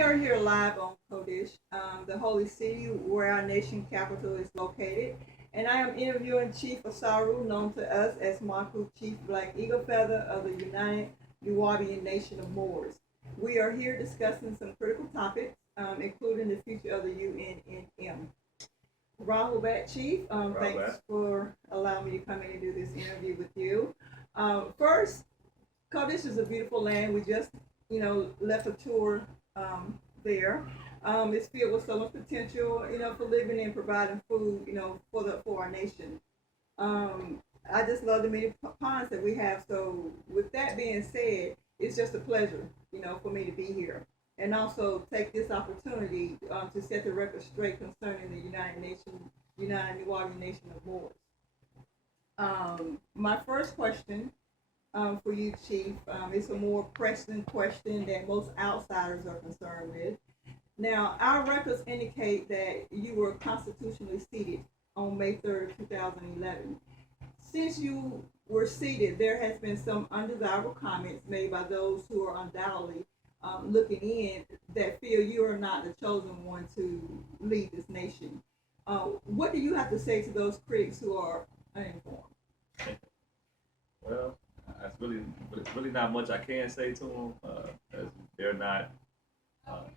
We are here live on Kodesh, the holy city where our nation capital is located. And I am interviewing Chief Asaru, known to us as Maku Chief Black Eagle Feather of the United Nuwaubian Nation of Moors. We are here discussing some critical topics, including the future of the UNNM. Rahul back, Chief. Thanks for allowing me to come in and do this interview with you. First, Kodesh is a beautiful land. We just, left a tour there. It's filled with so much potential, for living and providing food, for our nation. I just love the many ponds that we have. So, with that being said, it's just a pleasure, for me to be here, and also take this opportunity to set the record straight concerning the United Nuwaubian Nation of Moors. My first question for you, Chief. It's a more pressing question that most outsiders are concerned with. Now, our records indicate that you were constitutionally seated on May 3rd, 2011. Since you were seated, there has been some undesirable comments made by those who are undoubtedly looking in that feel you are not the chosen one to lead this nation. What do you have to say to those critics who are uninformed? Well, it's really not much I can say to them, as they're not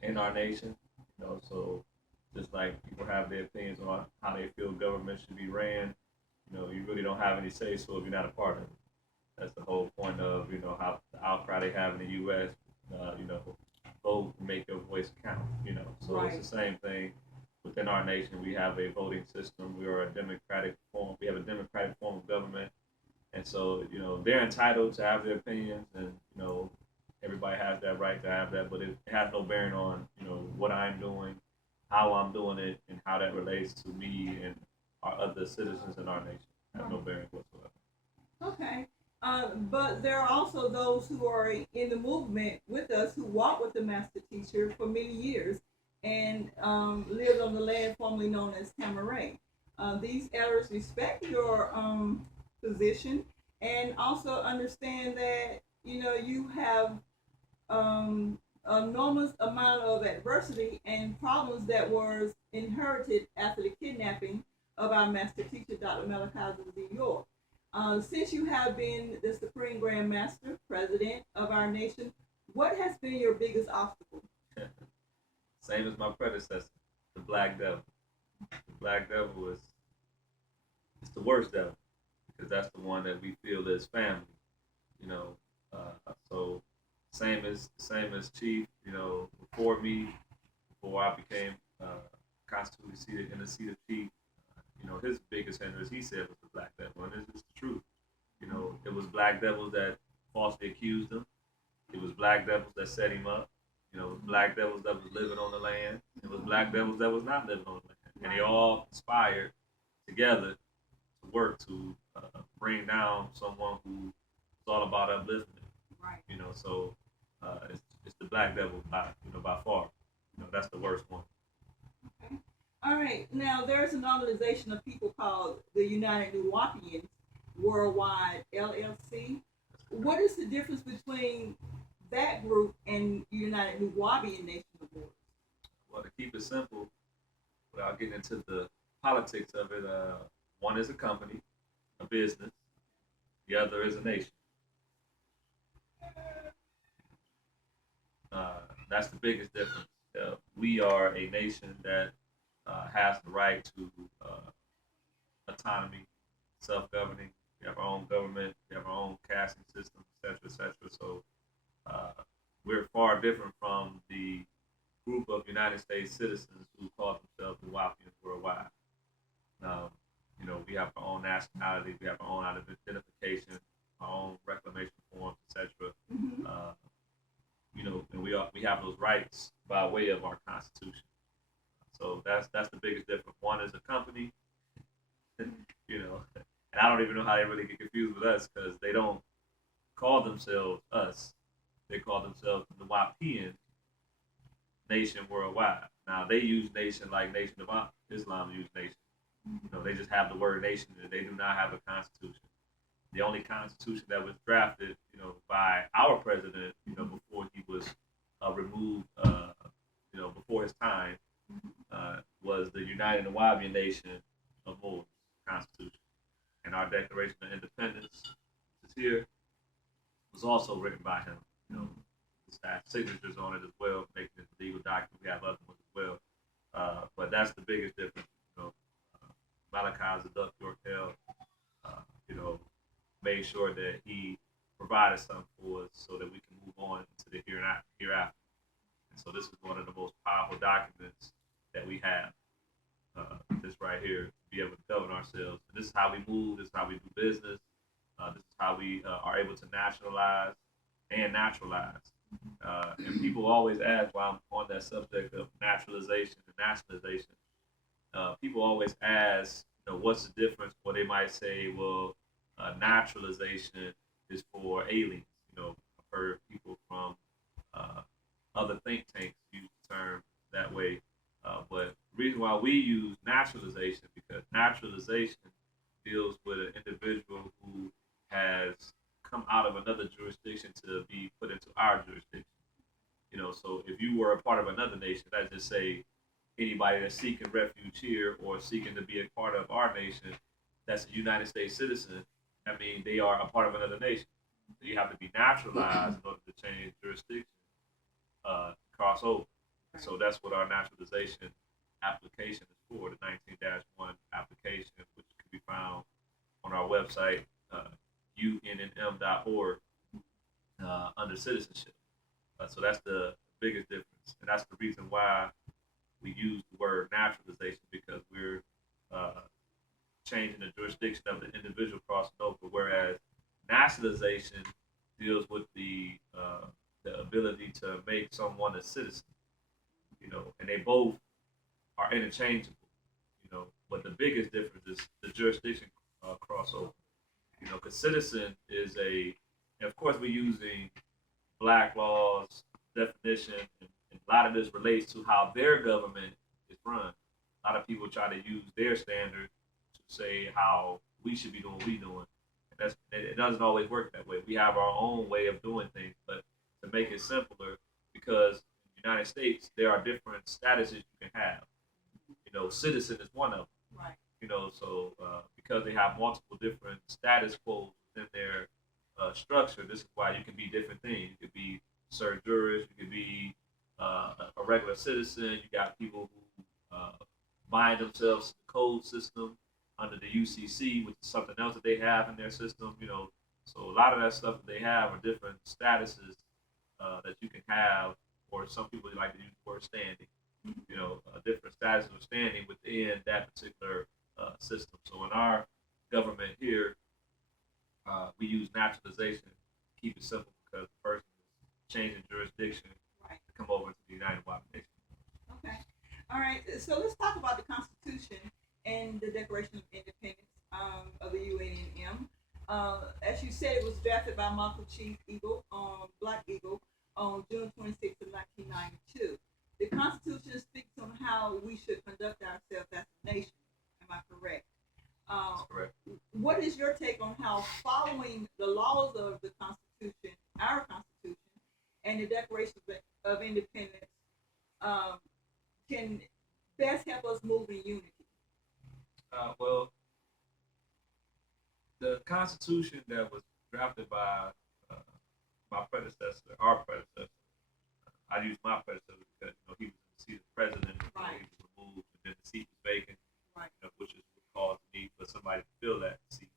in our nation, So just like people have their opinions on how they feel government should be ran, you really don't have any say so if you're not a part of it. That's the whole point of how the outcry they have in the U.S. Vote and make your voice count. So Right. It's the same thing within our nation. We have a voting system. We are a democratic form. We have a democratic form of government. And so, they're entitled to have their opinions, and everybody has that right to have that. But it has no bearing on what I'm doing, how I'm doing it, and how that relates to me and our other citizens in our nation. It has no bearing whatsoever. Okay. But there are also those who are in the movement with us who walked with the master teacher for many years and lived on the land formerly known as Tamaray. These elders respect your position and also understand that you have enormous amount of adversity and problems that was inherited after the kidnapping of our master teacher, Dr. Malachi Z. York. Since you have been the Supreme Grand Master, President of our nation, what has been your biggest obstacle? Same as my predecessor, the Black Devil. The Black Devil is the worst devil because that's the one that we feel is family. So same as Chief. Before me, before I became constitutionally seated in the seat of Chief, his biggest hindrance, he said, was the Black Devil, and it's the truth. It was Black Devils that falsely accused him. It was Black Devils that set him up. It was Black Devils that was living on the land. It was Black Devils that was not living on the land. And they all conspired together to work to bring down someone who was all about upliftment. Right. So it's the Black Devil by far. That's the worst one. Okay. All right. Now, there's an organization of people called the United Nuwaupians Worldwide LLC. What is the difference between that group and United Nuwaubian Nation of Moors? Well, to keep it simple, without getting into the politics of it, one is a company, a business. The other is a nation. That's the biggest difference. We are a nation that has the right to autonomy, self-governing. We have our own government. We have our own casting system, etc., etc. So we're far different from the group of United States citizens who call themselves NuwauPians worldwide. We have our own nationality. We have our own identification, our own reclamation forms, etc. Mm-hmm. And we have those rights by way of our Constitution. So that's the biggest difference. One is a company, and I don't even know how they really get confused with us because they don't call themselves us. They call themselves the NuwauPian Nation worldwide. Now they use nation like Nation of Islam use nation. They just have the word nation and they do not have a constitution. The only constitution that was drafted, by our president, before he was removed before his time, was the United Nuwaubian Nation of Moors Constitution. And our Declaration of Independence is here, was also written by him. You know, it's got signatures on it as well, making it a legal document. We have other ones as well. But that's the biggest difference. You know, Malachi Zadok Yorkel, you know, made sure that he provided something for us so that we can move on into the hereafter. And so this is one of the most powerful documents that we have. This right here, to be able to govern ourselves. And this is how we move. This is how we do business. This is how we are able to nationalize and naturalize. And people always ask, while I'm on that subject of naturalization and nationalization, people always ask, you know, what's the difference? Or they might say, well, naturalization is for aliens. You know, I've heard people from other think tanks use the term that way. But the reason why we use naturalization, because naturalization deals with an individual who has come out of another jurisdiction to be put into our jurisdiction. You know, so if you were a part of another nation, let's just say anybody that's seeking refuge here or seeking to be a part of our nation, that's a United States citizen. I mean, they are a part of another nation. So you have to be naturalized in order to change jurisdiction, cross over. So that's what our naturalization application is for, the 19-1 application, which can be found on our website, UNNM.org, under citizenship. So that's the biggest difference. And that's the reason why we use the word naturalization, because we're changing the jurisdiction of the individual crossing over, whereas nationalization deals with the ability to make someone a citizen. You know, and they both are interchangeable. You know, but the biggest difference is the jurisdiction crossover. You know, because citizen is and of course, we're using black laws definition, and a lot of this relates to how their government is run. A lot of people try to use their standard to say how we should be doing what we're doing. And it doesn't always work that way. We have our own way of doing things, but to make it simpler, because United States, there are different statuses you can have. You know, citizen is one of them. Right. You know, so because they have multiple different status quos within their structure, this is why you can be different things. You could be Sir Juris, you could be a regular citizen. You got people who bind themselves to the code system under the UCC, which is something else that they have in their system. You know, so a lot of that stuff that they have are different statuses that you can have, or some people like to use the word standing, you know, different status of standing within that particular system. So in our government here, we use naturalization to keep it simple, because the person is changing jurisdiction to come over to the United States nation. Okay. All right. So let's talk about the Constitution and the Declaration of Independence of the UNNM. As you said, it was drafted by Michael Chief Black Eagle, on June 26th of 1992. The Constitution speaks on how we should conduct ourselves as a nation. Am I correct? That's correct. What is your take on how following the laws of the Constitution, our Constitution, and the Declaration of Independence can best help us move in unity? Well, the Constitution that was drafted by my predecessor, our predecessor. I use my predecessor because, you know, he was in the seat of president, right. He was removed, and then the seat was vacant, right. You know, which is what caused the need for somebody to fill that seat,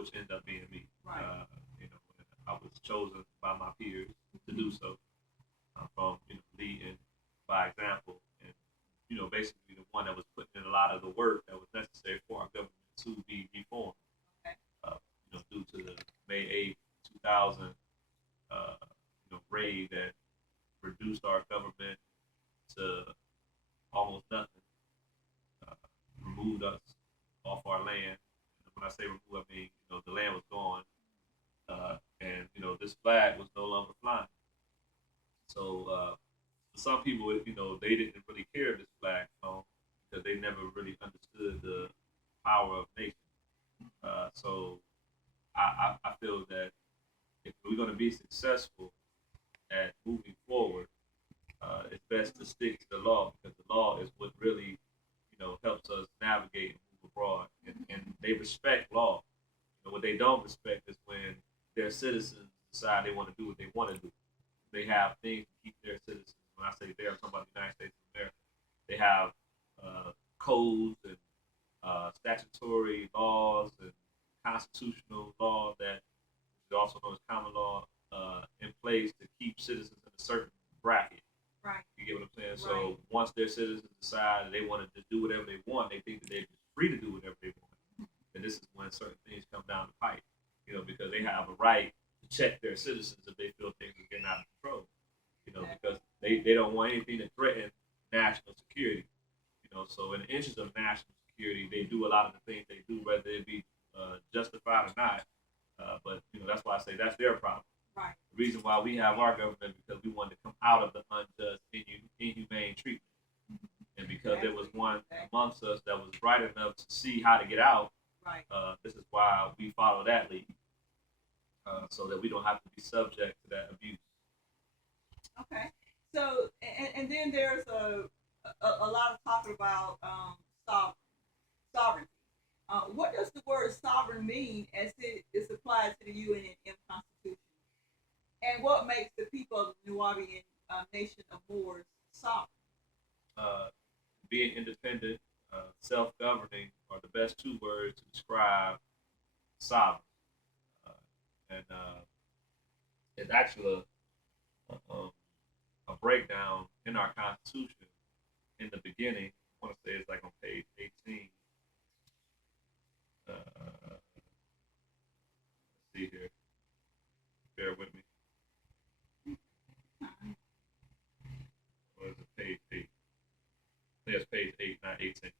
which ended up being me. Right. You know, I was chosen by my peers to do so, from, you know, leading by example, and, you know, basically the one that was putting in a lot of the work that was necessary for our government to be reformed. Okay. You know, due to the May 8th, 2000. You know, raid that reduced our government to almost nothing, removed us off our land. And when I say remove, I mean, you know, the land was gone, and, you know, this flag was no longer flying. So for some people, you know, they didn't really care if this flag flown, because they never really understood the power of nation. So I feel that if we're going to be successful at moving forward, it's best to stick to the law, because the law is what really, helps us navigate and move abroad. And they respect law. What they don't respect is when their citizens decide they want to do what they want to do. They have things to keep their citizens. When I say they, I'm talking about the United States of America. They have codes and statutory laws and constitutional law that is also known as common law in place to keep citizens in a certain bracket. Right. You get what I'm saying? Right. So once their citizens decide that they want to do whatever they want, they think that they're just free to do whatever they want. And this is when certain things come down the pipe, because they have a right to check their citizens if they feel things are getting out of control, because they don't want anything to threaten national security, so in the interest of national security, they do a lot of the things they do, whether it be justified or not, but, that's why I say that's their problem. Right. The reason why we have our government because we wanted to come out of the unjust, inhumane treatment. And because there was one amongst us that was bright enough to see how to get out, right. This is why we follow that lead, so that we don't have to be subject to that abuse. Okay. So, and then there's a lot of talking about sovereignty. What does the word sovereign mean as it is applied to the UNM Constitution? And what makes the people of the Nuwaubian nation of Moors sovereign? Being independent, self-governing are the best two words to describe sovereign. And it's actually a breakdown in our Constitution in the beginning. I want to say it's like on page 18. Let's see here. Bear with me. What is it? Page 8. Yes, page 8, not 18.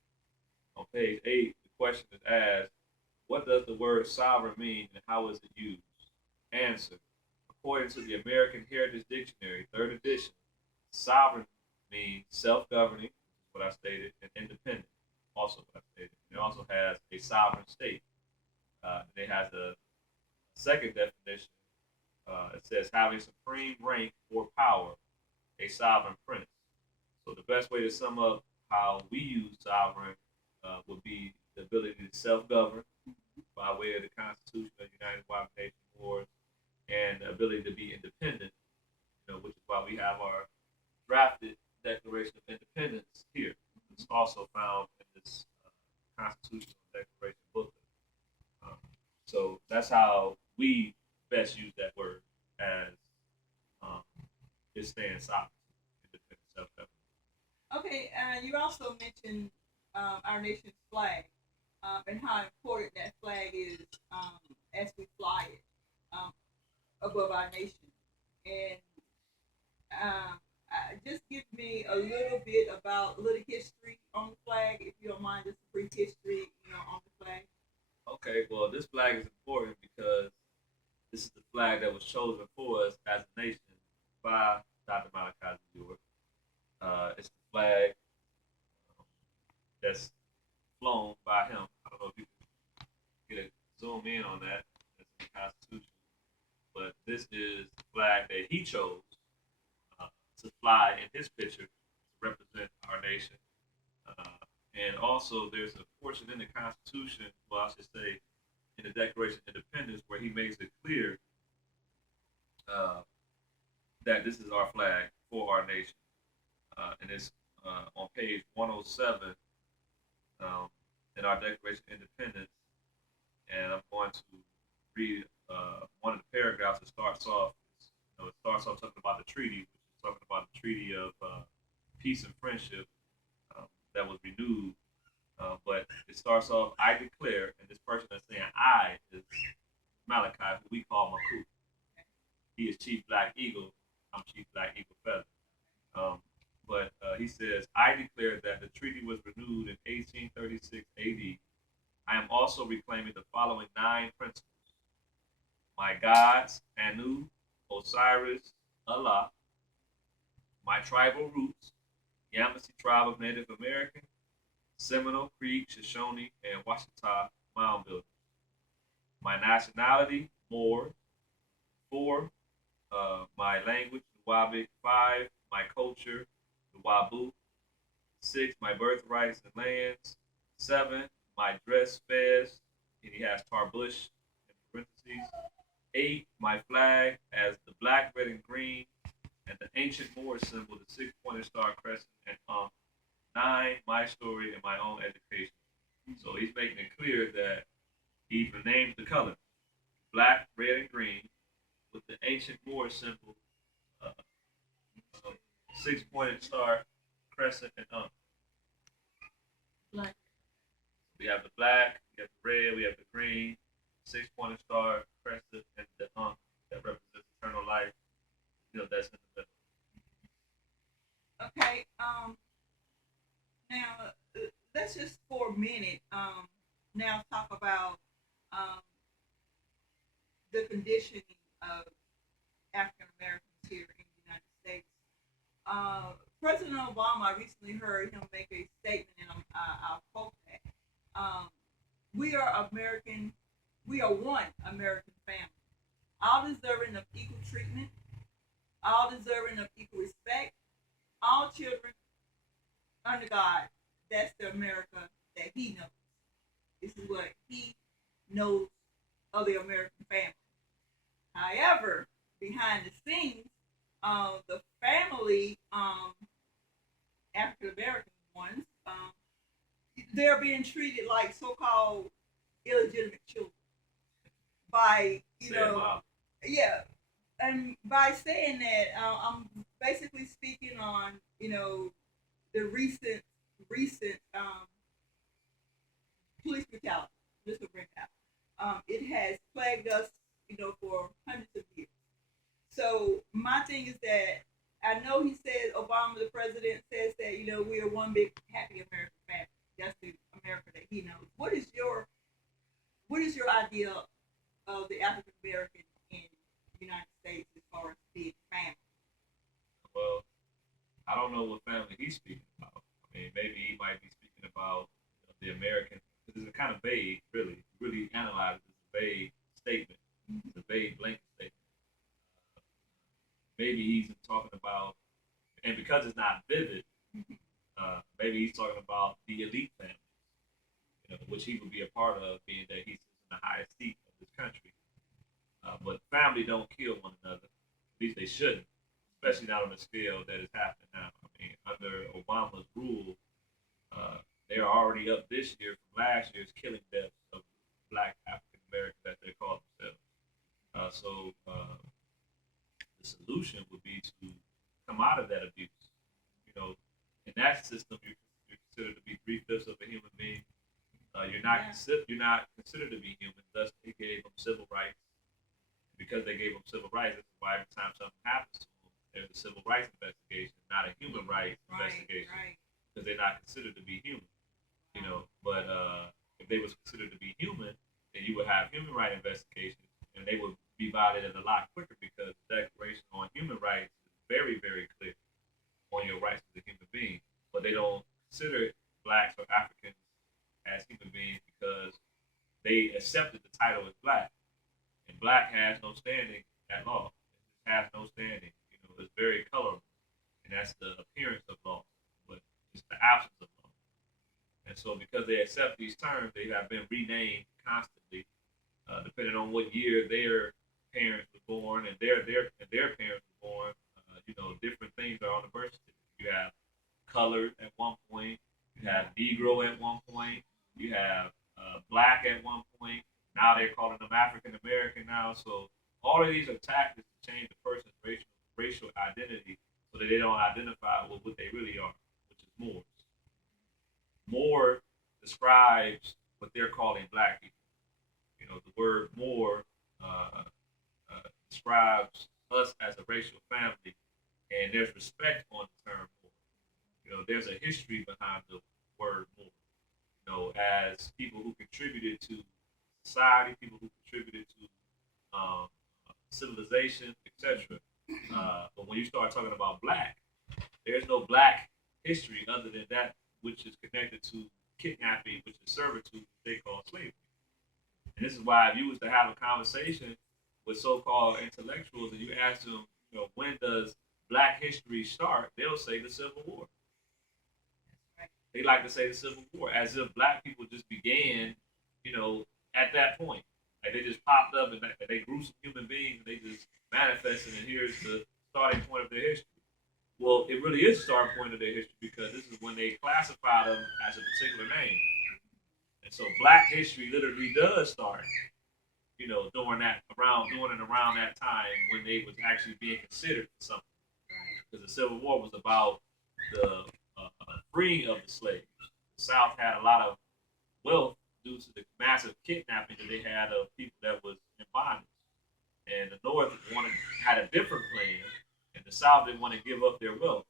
On page 8, the question is asked, what does the word sovereign mean and how is it used? Answer. According to the American Heritage Dictionary, 3rd edition, sovereign means self-governing, what I stated, and independent, also what I stated. It also has a sovereign state. It has a second definition. It says having supreme rank or power, a sovereign prince. So the best way to sum up how we use sovereign would be the ability to self-govern by way of the Constitution of the United Nation Wars, and the ability to be independent, which is why we have our drafted Declaration of Independence here. It's also found in this Constitutional Declaration booklet. So that's how we best use that word as it stands sovereign, independent, self-government. Okay, you also mentioned our nation's flag and how important that flag is as we fly it above our nation. And just give me a little bit about a little history on the flag, if you don't mind, just a brief history, on the flag. Okay, well, this flag is important because this is the flag that was chosen for us as a nation by Dr. Malachi Stewart. It's the flag that's flown by him. I don't know if you can get a zoom in on that. That's the Constitution. But this is the flag that he chose to fly in his picture to represent our nation. And also, there's a portion in the Constitution, well, I should say, in the Declaration of Independence, where he makes it clear that this is our flag for our nation. And it's on page 107 in our Declaration of Independence. And I'm going to read one of the paragraphs that starts off. It starts off talking about the treaty, which is talking about the treaty of peace and friendship that was renewed. But it starts off, I declare, and this person that's saying I is Malachi, who we call Maku. He is Chief Black Eagle. I'm Chief Black Eagle Feather. But he says, I declare that the treaty was renewed in 1836 AD. I am also reclaiming the following 9 principles. My gods, Anu, Osiris, Allah. My tribal roots, Yamasee tribe of Native American, Seminole, Creek, Shoshone, and Washita mound builders. My nationality, Moor. 4, my language, Nuwaubic. 5, my culture, the Wabu. 6, my birthrights and lands. 7, my dress fez, and he has Tarbush in parentheses. 8, my flag as the black, red, and green, and the ancient Moorish symbol, the six-pointed star crescent, and 9, my story and my own education. So he's making it clear that he even names the color black, red, and green with the ancient Moorish symbol, uh, six-pointed star crescent, and Black. we have the black, we have the red, we have the green, six-pointed star crescent, and the that represents eternal life. That's in the middle. Okay. Now let's just for a minute now talk about um, the conditioning of African Americans here in the United States. President Obama, I recently heard him make a statement, and I'll quote that. We are American. We are one American family, all deserving of equal treatment, all deserving of equal respect, all children under God. That's the America that he knows. This is what he knows of the American family. However, behind the scenes, the family, African American ones, they're being treated like so-called illegitimate children by, yeah. And by saying that, I'm basically speaking on, the recent police brutality, this will bring out. It has plagued us, for hundreds of years. So my thing is that I know he said Obama, the president, says that we are one big happy American family. That's the America that he knows. What is your idea of the African American in the United States as far as being family? Well, I don't know what family he's speaking about. I mean, maybe he might be speaking about the American, because it's kind of vague, really. Really analyze it. It's a vague statement. It's a vague blanket statement. Maybe he's talking about, and because it's not vivid, maybe he's talking about the elite family, which he would be a part of, being that he sits in the highest seat of this country. But family don't kill one another. At least they shouldn't, especially not on the scale that is happening now. I mean, under Obama's rule, they're already up this year from last year's killing deaths of black African Americans, that they call themselves. So the solution would be to come out of that abuse. In that system, you're considered to be 3/5 of a human being. You're not considered to be human. Thus, they gave them civil rights. Because they gave them civil rights, that's why every time something happens to them, there's a civil rights investigation, not a human rights investigation, because they're not considered to be human. But if they was considered to be human, then you would have human rights investigations, and they would be violated a lot quicker, because the Declaration on Human Rights is very, very clear on your rights as a human being. But they don't consider blacks or Africans as human beings because they accepted the title as black. And black has no standing at law. It has no standing. It's very colorful. And that's the appearance of law, but it's the absence of law. And so because they accept these terms, they have been renamed constantly, depending on what year their parents were born and their parents were born. Different things are on the birth certificate. You have colored at one point. You have Negro at one point. You have black at one point. Now they're calling them African American now. So all of these are tactics to change the person's racial identity so that they don't identify with what they really are, which is Moors. Moor describes what they're calling black people. The word Moor describes us as a racial family, and there's respect on the term Moor. There's a history behind the word Moor. As people who contributed to society, people who contributed to civilization, etc. But when you start talking about black, there's no black history other than that which is connected to kidnapping, which is servitude, they call slavery. And this is why if you was to have a conversation with so-called intellectuals and you ask them, when does Black history start, they'll say the Civil War. They like to say the Civil War as if black people just began, at that point. Like they just popped up and they grew some human beings and they just manifested, and here's the starting point of their history. Well, it really is the starting point of their history because this is when they classify them as a particular name. And so black history literally does start, during and around that time when they was actually being considered for something. Because the Civil War was about the freeing of the slaves. The South had a lot of wealth due to the massive kidnapping that they had of people that was in bondage. And the North had a different plan, and the South didn't want to give up their wealth.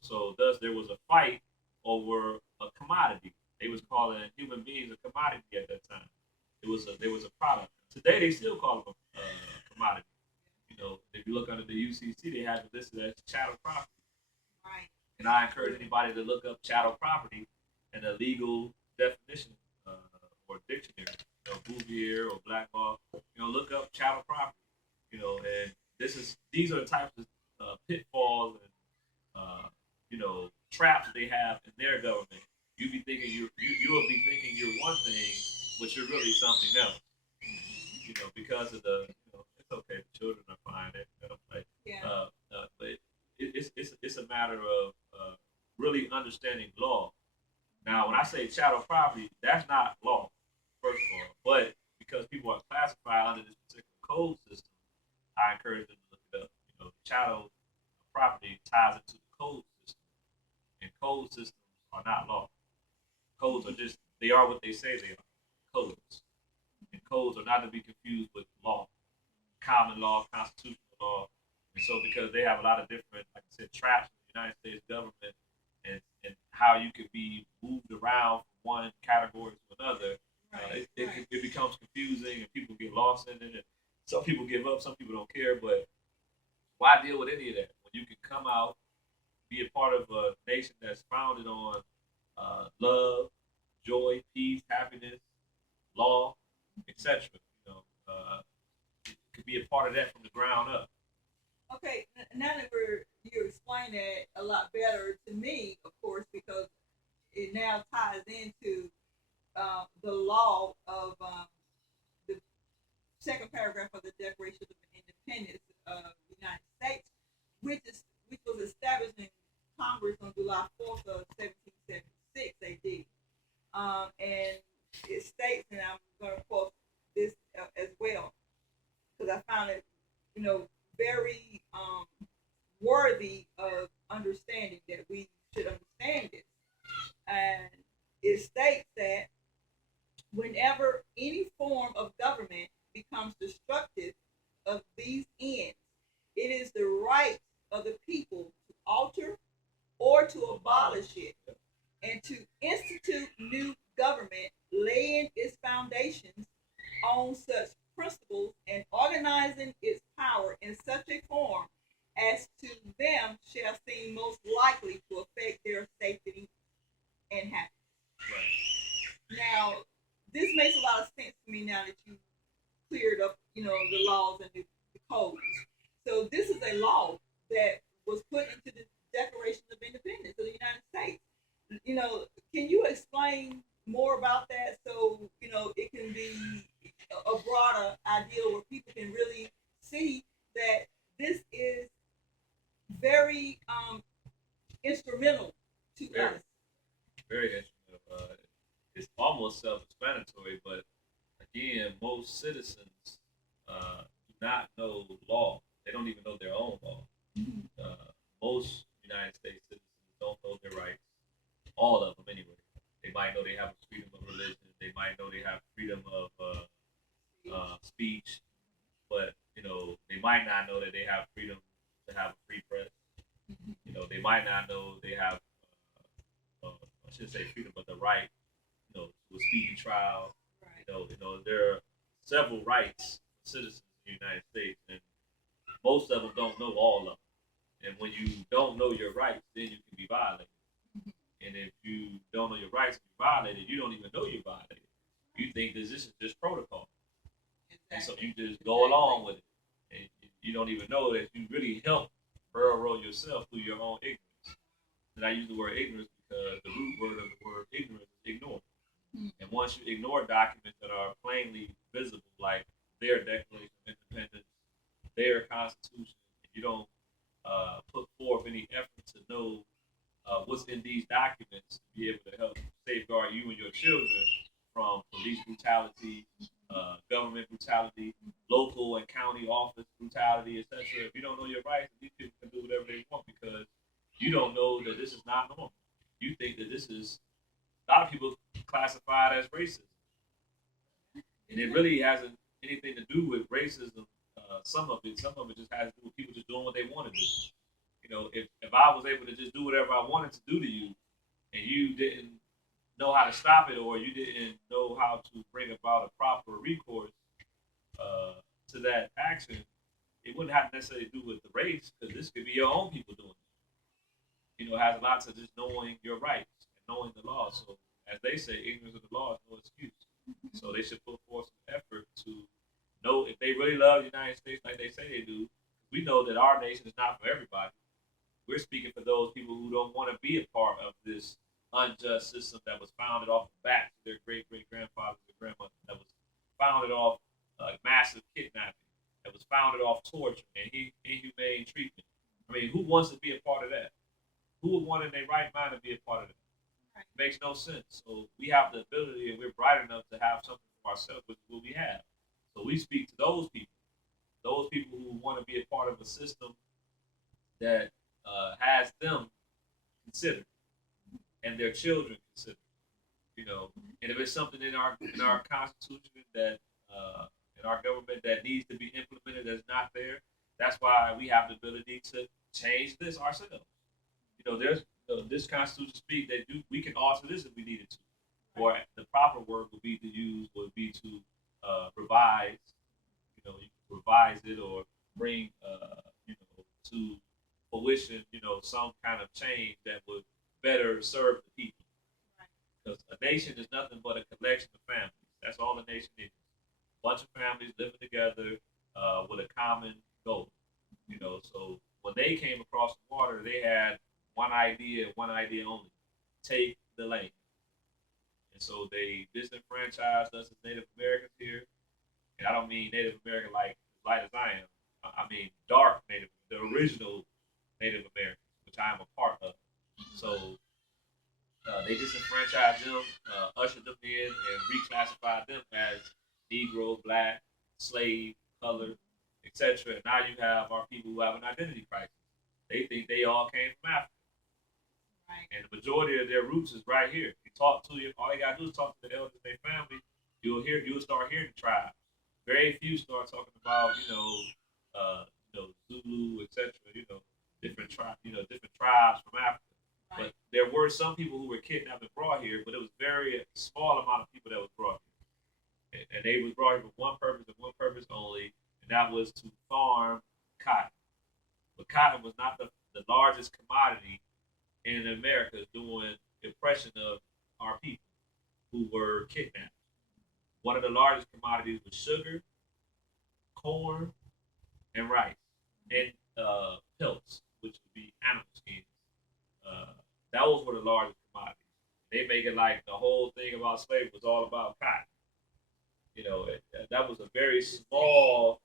So thus there was a fight over a commodity. They was calling human beings a commodity at that time. There was a product. Today they still call them a commodity. If you look under the UCC, they have it listed as chattel property. Right. And I encourage anybody to look up chattel property and a legal definition or dictionary, Bouvier or Black Law. Look up chattel property. And these are the types of pitfalls and traps that they have in their government. You'll be thinking you're one thing, but you're really something else. Because of it's okay. The children are fine. They don't play. Yeah. But it's a matter of really understanding law. Now, when I say chattel property, that's not law, first of all. But because people are classified under this particular code system, I encourage them to look it up. Chattel property ties into the code system, and code systems are not law. Codes are they are what they say they are. Codes. And codes are not to be confused with law, common law, constitutional law. And so because they have a lot of different, like I said, traps in the United States government and how you could be moved around from one category to another, it becomes confusing and people get lost in it. And some people give up, some people don't care. But why deal with any of that when you can come out, be a part of a nation that's founded on love, joy, peace, happiness, law, etc. You could be a part of that from the ground up. Okay, now that you explain that a lot better to me, of course, because it now ties into the law of the second paragraph of the Declaration of Independence of the United States, which was established in Congress on July 4th of 1776 AD. And it states, and I'm going to quote this as well, because I found it, very worthy of understanding that we should understand this. And it states that whenever any form of government becomes destructive of these ends, it is the right of the people to alter or to abolish it, and to institute new government, laying its foundations on such principles and organizing its power in such a form as to them shall seem most likely to affect their safety and happiness. Right. Now, this makes a lot of sense to me now that you cleared up, the laws and the codes. So this is a law that was put into the Declaration of Independence of the United States. Can you explain more about that so, it can be a broader idea where people can really see that this is very instrumental to us. Very instrumental. It's almost self-explanatory, but again, most citizens do not know law. They don't even know their own law. Most United States citizens don't know their rights. All of them, anyway. They might know they have freedom of religion. They might know they have freedom of speech, but they might not know that they have freedom to have a free press. They might not know they have, I should say, freedom, but the right, to a speedy trial. Right. There are several rights for citizens in the United States, and most of them don't know all of them. And when you don't know your rights, then you can be violated. And if you don't know your rights and you're violated, you don't even know you're violated. You think this is just protocol. Exactly. And so you just go along with it. And you don't even know that you really help railroad yourself through your own ignorance. And I use the word ignorance because the root word of the word ignorance is ignore. And once you ignore documents that are plainly visible, like their Declaration of Independence, their Constitution, and you don't put forth any effort to know what's in these documents to be able to help safeguard you and your children from police brutality, government brutality, local and county office brutality, etc. If you don't know your rights, these people can do whatever they want because you don't know that this is not normal. You think that this is, a lot of people classify it as racism. And it really hasn't anything to do with racism. Some of it just has to do with people just doing what they want to do. You know, if I was able to just do whatever I wanted to do to you, and you didn't know how to stop it, or you didn't know how to bring about a proper recourse to that action, it wouldn't have necessarily to do with the race, because this could be your own people doing it. You know, it has a lot to just knowing your rights and knowing the law. So, as they say, ignorance of the law is no excuse. So they should put forth some effort to know if they really love the United States like they say they do. We know that our nation is not for everybody. We're speaking for those people who don't want to be a part of this unjust system that was founded off the backs of their great great grandfathers and grandmothers, that was founded off massive kidnapping, that was founded off torture and inhumane treatment. I mean, who wants to be a part of that? Who would want in their right mind to be a part of that? It makes no sense. So we have the ability, and we're bright enough to have something for ourselves, which is what we have. So we speak to those people who want to be a part of a system that has them considered and their children considered. You know, and if it's something in our constitution that in our government that needs to be implemented that's not there, that's why we have the ability to change this ourselves. You know, there's this constitution speak that we can alter this if we needed to, or the proper word would be to revise. You know, you can revise it or bring you know to fruition. You know, some kind of change that would better serve the people. Because a nation is nothing but a collection of families. That's all a nation is. A bunch of families living together with a common goal. You know, so when they came across the water, they had one idea only: take the land. And so they disenfranchised us as Native Americans here. And I don't mean Native American like light as I am. I mean dark Native, the original Native Americans, which I am a part of. So they disenfranchised them, ushered them in, and reclassified them as Negro, Black, slave, colored, etc. And now you have our people who have an identity crisis. They think they all came from Africa. And the majority of their roots is right here. You talk to you, all you gotta do is talk to the elders of their family. You'll start hearing the tribes. Very few start talking about, Zulu, etc. Different tribes from Africa. Right. But there were some people who were kidnapped and brought here, but it was very small amount of people that was brought here. And they was brought here for one purpose and one purpose only, and that was to farm cotton. But cotton was not the largest commodity in America during the oppression of our people who were kidnapped. One of the largest commodities was sugar, corn, and rice, and pelts, which would be animal skins. Those were the largest commodities. They make it like the whole thing about slavery was all about cotton. You know, that was a very small,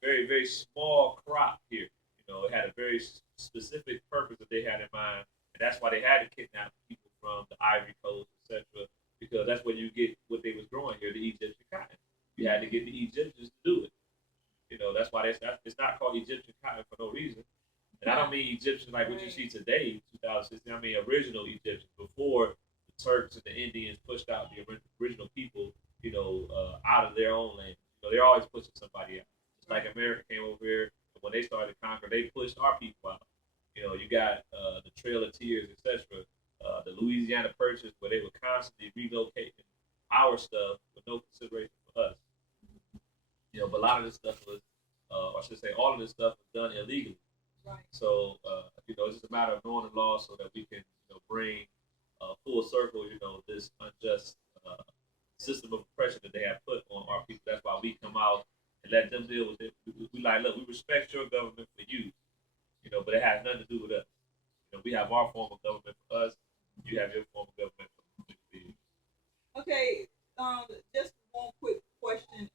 very, very small crop here. You know, it had a very specific purpose that they had in mind, and that's why they had to kidnap people from the Ivory Coast, etc., because that's where you get what they was growing here, the Egyptian cotton. You had to get the Egyptians to do it. You know, that's why it's not called Egyptian cotton for no reason. And I don't mean Egyptian like what you see today, 2016. I mean original Egyptians, before the Turks and the Indians pushed out the original people, out of their own land. They're always pushing somebody out. Just like America came over here, and when they started to conquer, they pushed our people out. You got the Trail of Tears, etc. The Louisiana Purchase, where they were constantly relocating our stuff with no consideration for us. But a lot of this stuff was, or I should say, all of this stuff was done illegally. Right. So, it's just a matter of knowing the law so that we can, bring full circle, this unjust system of oppression that they have put on our people. That's why we come out and let them deal with it. We like, look, we respect your government for you, but it has nothing to do with us. We have our form of government for us. You have your form of government for you. Okay, just one quick question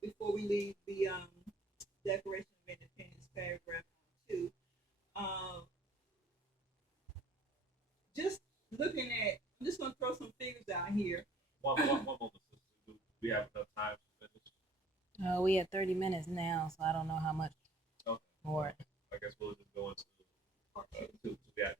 before we leave the Declaration of Independence, paragraph 2. Um, just looking at, I'm just going to throw some figures out here. One moment, sister. We have enough time to finish. We have 30 minutes now, so I don't know how much more. I guess we'll just go into part 2. We got